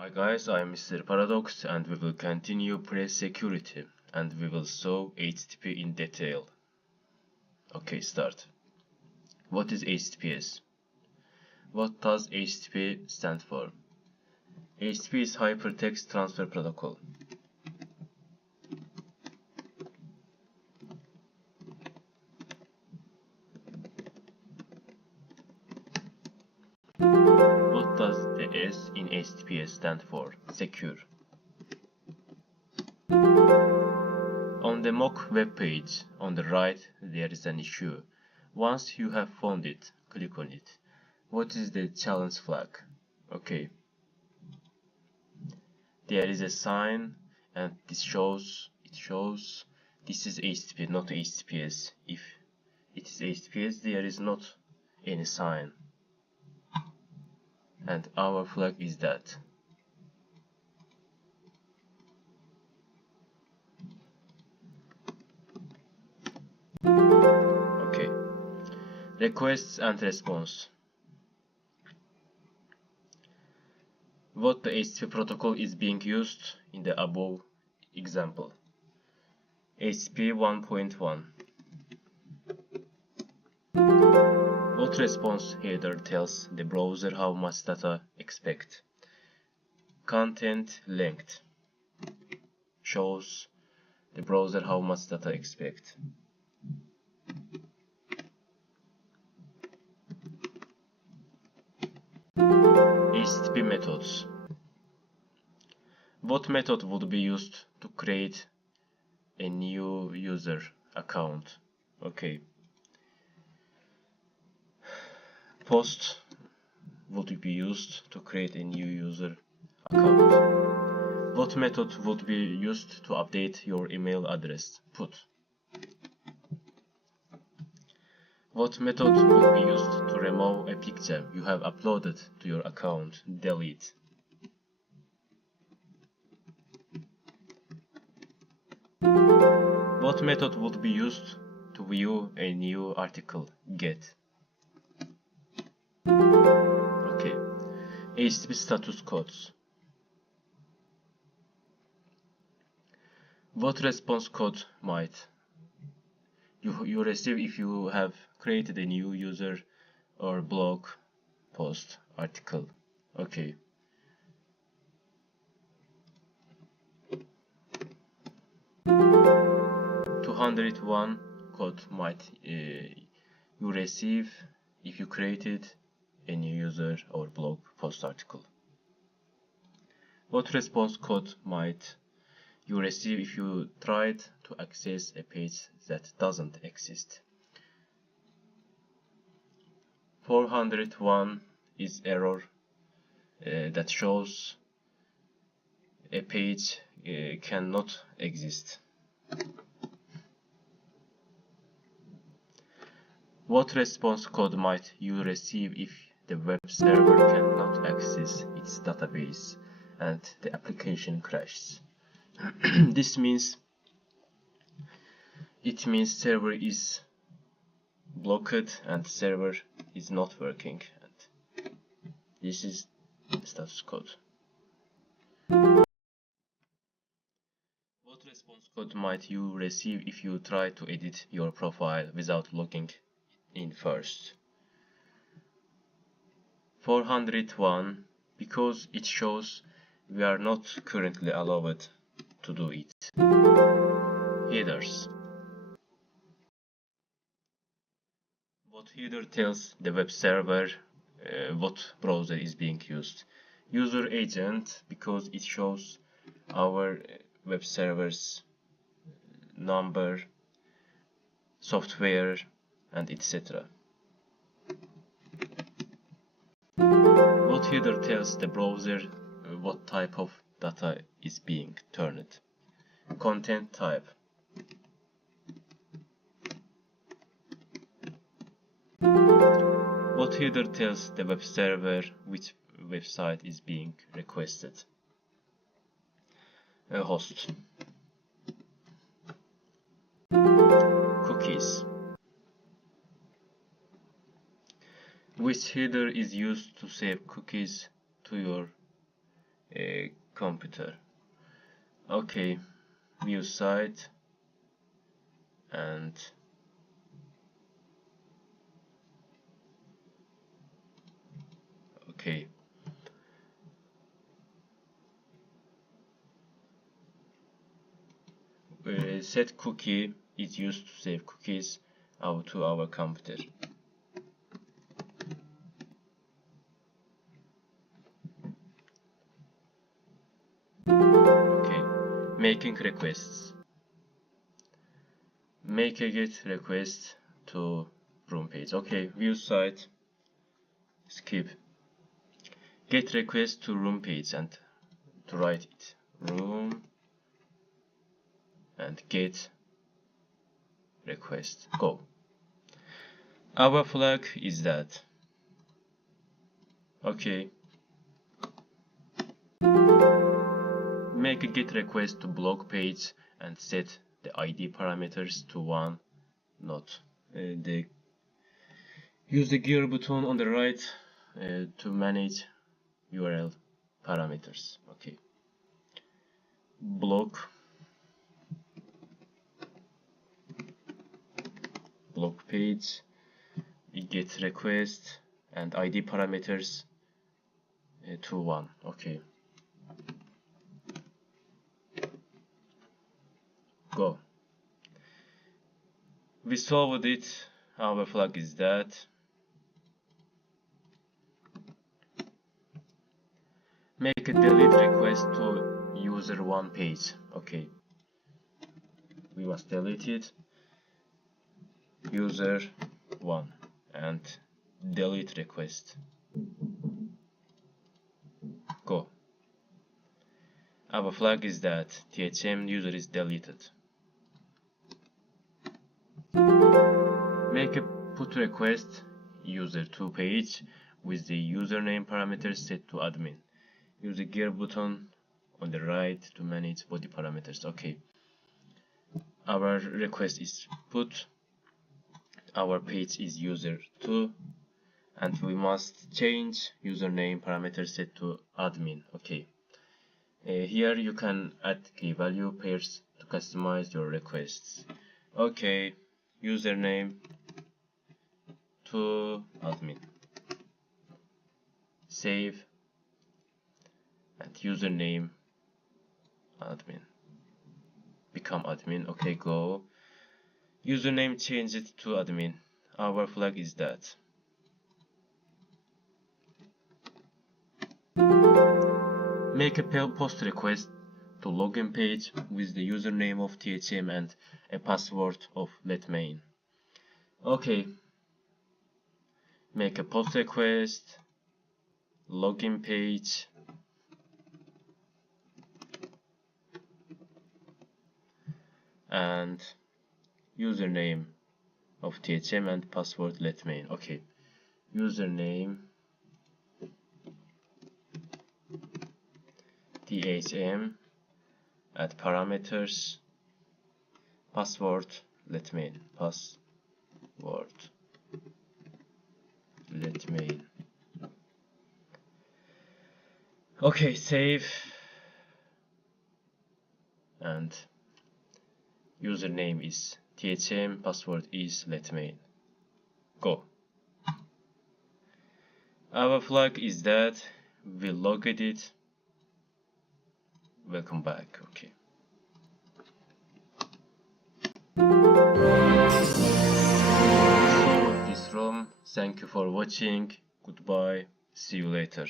Hi guys, I'm Mr. Paradox and we will continue press security and we will solve HTTP in detail. Okay, start. What is HTTPS? What does HTTP stand for? HTTP is Hypertext Transfer Protocol. What does the S in HTTPS stand for? Secure. On the mock web page, on the right, there is an issue. Once you have found it, click on it. What is the challenge flag? Okay. There is a sign and it shows this is HTTP, not HTTPS. If it is HTTPS, there is not any sign. And our flag is that. Okay. Requests and response. What the HTTP protocol is being used in the above example. HTTP 1.1. What response header tells the browser how much data expect. Content length shows the browser how much data expect. HTTP methods. What method would be used to create a new user account? Okay. Post would be used to create a new user account. What method would be used to update your email address? Put. What method would be used to remove a picture you have uploaded to your account? Delete. What method would be used to view a new article? Get. Okay. HTTP status codes. What response code might you receive if you have created a new user or blog post article? Okay. $201 code might you receive if you created a new user or blog post article. What response code might you receive if you tried to access a page that doesn't exist? 401 is error that shows a page cannot exist. What response code might you receive if the web server cannot access its database and the application crashes? This means server is blocked and server is not working, and this is status code. What response code might you receive if you try to edit your profile without logging in first? 401, because it shows we are not currently allowed to do it. Headers. What header tells the web server what browser is being used? User agent, because it shows our web server's number, software, and etc. What header tells the browser what type of data is being turned? Content type. What header tells the web server which website is being requested? A host. Cookies. Which header is used to save cookies to your computer. Okay, view site, and okay, set cookie is used to save cookies out to our computer. Okay, making requests. Make a GET request to room page. Okay, view site, skip. GET request to room page, and to write it room and GET request. Go. Our flag is that. Okay. Make a GET request to blog page and set the ID parameters to 1, not use the gear button on the right to manage URL parameters. Okay. Blog page, GET request and ID parameters to 1. Okay. Go. We solved it. Our flag is that. Make a delete request to user 1 page. Okay. We must delete it. User 1 and delete request. Go. Our flag is that THM user is deleted. Make a put request user 2 page with the username parameters set to admin. Use the gear button on the right to manage body parameters. Okay. Our request is put. Our page is user 2 and we must change username parameter set to admin. Okay. Here you can add key value pairs to customize your requests. Okay. Username to admin. Save. And username admin. Become admin. Okay, go. Username change it to admin. Our flag is that. Make a post request to login page with the username of THM and a password of letmain. Okay. Make a post request, login page, and username of THM and password letmain. Okay. Username THM, add parameters, password letmain, password letmain. Okay, save, and username is THM, password is letmain. Go. Our flag is that. We logged it. Welcome back. Okay. So this ROM. Thank you for watching. Goodbye. See you later.